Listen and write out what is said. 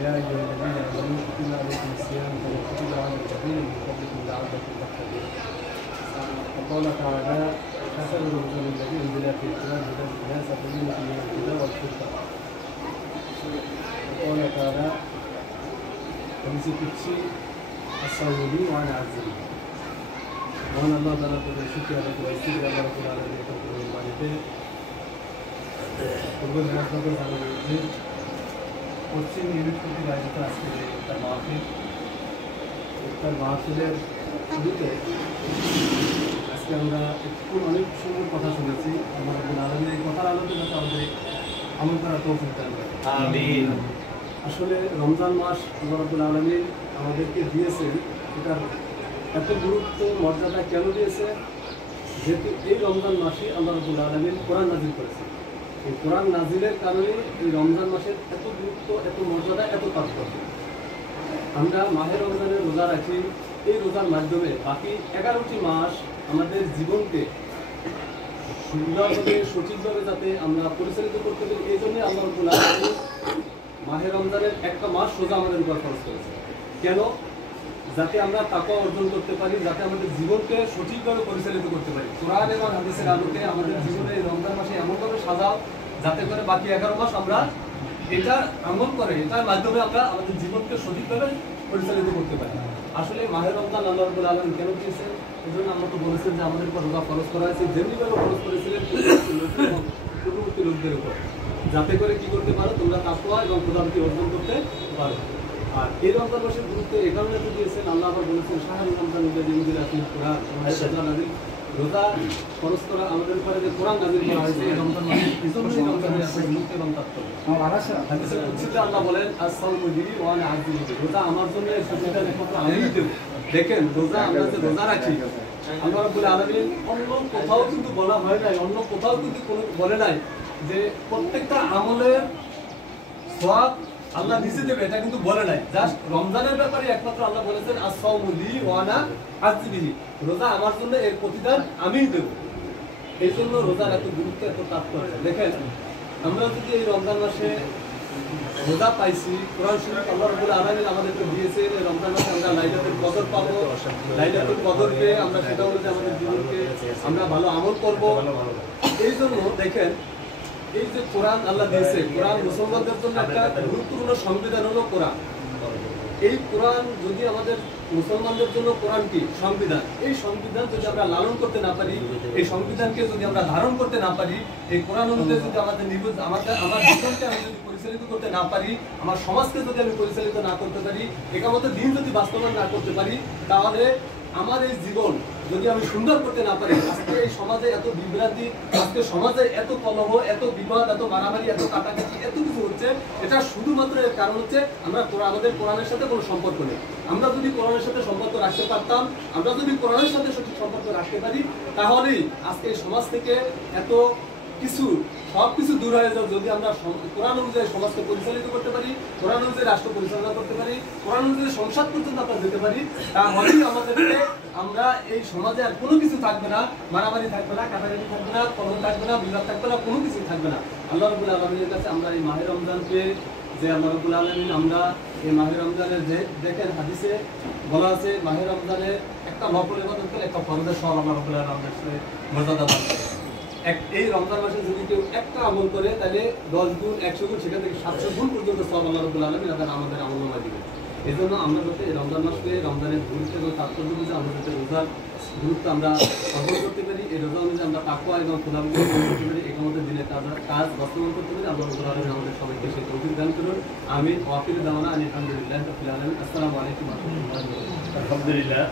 يا أيها الذين آمنوا كتب عليكم الصيام كما كتب على الذين من قبلكم لعلكم تتقون. وقال تعالى: حسب الرسول الذي أنزل في القرآن هدى للناس بينة من الهدى والفرقان. وقال تعالى: حديث قدسي: الصوم لي وأنا أعزه. وأنا الله تعالى قد شكر لك واستغفر الله رب العالمين وتوكل عليه. পূর্বে মহাসভার জানানো হয়েছে পশ্চিম ইউনিট কর্তৃক আয়োজিত আজকে ইফতার মাহফিল। ইফতার মাহফিলের শুরুতে আজকে আমরা একটু অনেক সুন্দর কথা শুনেছি। আমরা আলমের এই কথার আলোতে যাতে আমাদের আমল করার তৌফিক দান করেন। আমিন। আসলে রমজান মাস আল্লাহ রাব্বুল আলামিন আমাদেরকে দিয়েছেন, এটার এত গুরুত্ব মর্যাদা কেন দিয়েছে? যেহেতু এই রমজান মাসে আল্লাহ রাব্বুল আলামিন কোরআন নাজিল করেছে। এই কোরআন নাজিলের কারণে এই রমজান মাসের এত গুরুত্ব, এত মর্যাদা, এত তাৎপর্য। আমরা মাহে রমজানে রোজা রাখি। এই রোজার মাধ্যমে বাকি 11টি মাস আমাদের জীবনকে সুন্দরভাবে সঠিকভাবে যাতে আমরা পরিচালিত করতে পারি, এই জন্যই আল্লাহ রাব্বুল আলামিন মাহে রমজানের একটা মাস রোজা আমাদের উপর খরচ করেছে। কেন? যাতে আমরা তাকওয়া অর্জন করতে পারি, যাতে আমাদের জীবনকে সঠিকভাবে পরিচালিত করতে পারি। কোরআন এবং হাদিসের আলোকে আমাদের জীবনে এই রমজান মাসে এমনভাবে সাজাও যাতে করে বাকি 11 মাস আমরা এটা আমল করে, এটার মাধ্যমে আমরা আমাদের জীবনকে সঠিকভাবে পরিচালিত করতে পারি। আসলে মাহে রমজান আল্লাহ রাব্বুল আলামিন কেন দিয়েছেন? এই জন্য আমরা তো বলেছেন যে আমাদের উপর রোজা ফরজ করা হয়েছে, যেমনিভাবে ফরজ করেছিলেন পূর্ববর্তী লোকদের উপর, যাতে করে কি করতে পারো তোমরা তাকওয়া এবং খোদাবুতি অর্জন করতে পারো। আর এই রমজান মাসের গুরুত্ব এই কারণে দিয়েছেন, আল্লাহ আবার বলেছেন শাহরুল রমজান রোজা খরচ করা আমাদের উপরে যে কোরআন নাজিল করা হয়েছে এই রমজান মাসে, এই জন্যই রমজানের আসলে মুক্তি এবং তাৎপর্য। হাদিসে কুদসিতে আল্লাহ বলেন আস-সাওমু লি ওয়া আনা আজজি বিহি, রোজা আমার জন্য সেটা একমাত্র আমিই দেব। দেখেন রোজা আমরা যে রোজা রাখি, আল্লাহ রাব্বুল আলামিন অন্য কোথাও কিন্তু বলা হয় নাই, অন্য কোথাও কিন্তু কোনো বলে নাই যে প্রত্যেকটা আমলের সওয়াব আল্লাহ নিজে দেবে, এটা কিন্তু বলে নাই। জাস্ট রমজানের ব্যাপারে একমাত্র আল্লাহ বলেছেন আস-সাওমু লি ওয়া আনা আজজি বিহি, রোজা আমার জন্য এর প্রতিদান আমিই দেব। এই জন্য রোজার এত গুরুত্ব, এত তাৎপর্য। দেখেন আমরা যদি এই রমজান মাসে রোজা পাইছি, কোরআন শরীফ আল্লাহ রাব্বুল আলামিন আমাদেরকে দিয়েছে এই রমজান মাসে আমরা লাইলাতুল কদর পাবো। লাইলাতুল কদর পেয়ে আমরা সেটা অনুযায়ী আমাদের জীবনকে আমরা ভালো আমল করব। এই জন্য দেখেন এই যে কোরআন আল্লাহ দিয়েছে, কোরআন মুসলমানদের জন্য একটা গুরুত্বপূর্ণ সংবিধান হলো কোরআন। এই কোরআন যদি আমাদের মুসলমানদের জন্য কোরআন কি সংবিধান, এই সংবিধান যদি আমরা লালন করতে না পারি, এই সংবিধানকে যদি আমরা ধারণ করতে না পারি, এই কোরআন অনুযায়ী যদি আমার জীবনকে আমি যদি পরিচালিত করতে না পারি, আমার সমাজকে যদি আমি পরিচালিত না করতে পারি, একামতের দিন যদি বাস্তবায়ন না করতে পারি, তাহলে আমার এই জীবন যদি আমি সুন্দর করতে না পারি, আজকে এই সমাজে এত বিভ্রান্তি, আজকে সমাজে এত কলহ, এত বিবাদ, এত মারামারি, এত কাটাকাটি, এত কিছু হচ্ছে, এটা শুধুমাত্র এর কারণ হচ্ছে আমরা আমাদের কোরআনের সাথে কোনো সম্পর্ক নেই। আমরা যদি কোরআনের সাথে সম্পর্ক রাখতে পারতাম, আমরা যদি কোরআনের সাথে সঠিক সম্পর্ক রাখতে পারি, তাহলেই আজকে এই সমাজ থেকে এত কিছু সবকিছু দূর হয়ে যাবে। যদি আমরা কোরআন অনুযায়ী সমাজকে পরিচালিত করতে পারি, কোরআন অনুযায়ী রাষ্ট্র পরিচালনা করতে পারি, কোরআন অনুযায়ী সংসদ পর্যন্ত আমরা যেতে পারি, তাহলেই আমাদেরকে আমরা এই সমাজে আর কোনো কিছু থাকবে না, মারামারি থাকবে না, কাটাকাটি থাকবে না, কলহ থাকবে না, বিবাদ থাকবে না, কোনো কিছু থাকবে না। আল্লাহ রাব্বুল আলামিনের কাছে আমরা এই মাহে রমজানকে যে আল্লাহ রাব্বুল আলামিন আমরা এই মাহে রমজানের যে দেখেন হাদিসে বলা আছে মাহে রমজানের একটা নফল ইবাদত করে একটা ফরজের সওয়াব আল্লাহ রাব্বুল আলামিনের মর্যাদা দান করে। এই রমজান মাসে যদি কেউ একটা আমল করে তাহলে 10 গুণ 100 গুণ সেখান থেকে 700 গুণ পর্যন্ত সওয়াব আল্লাহ রাব্বুল আলামিন আমাদের আমলনামায় দিবেন। এই জন্য আমরা যাতে এই রমজান মাসকে রমজানের গুরুত্ব এবং তাৎপর্য বুঝে আমরা যাতে রোজার গুরুত্ব আমরা অর্জন করতে পারি, এই রোজা অনুযায়ী আমরা তাকওয়া এবং খোদাবুতি করতে পারি, একামতের দিনে কাজ বাস্তবায়ন করতে পারি। আল্লাহ রাব্বুল আলামিন আমাদের সবাইকে সেই তৌফিক দান করুন। আমিন। ওয়া আখিরু দাওয়ানা আলহামদুলিল্লাহি রাব্বিল আলামিন। আসসালামু আলাইকুম ওয়া রাহমাতুল্লাহি ওয়া বারাকাতুহু। আলহামদুলিল্লাহ।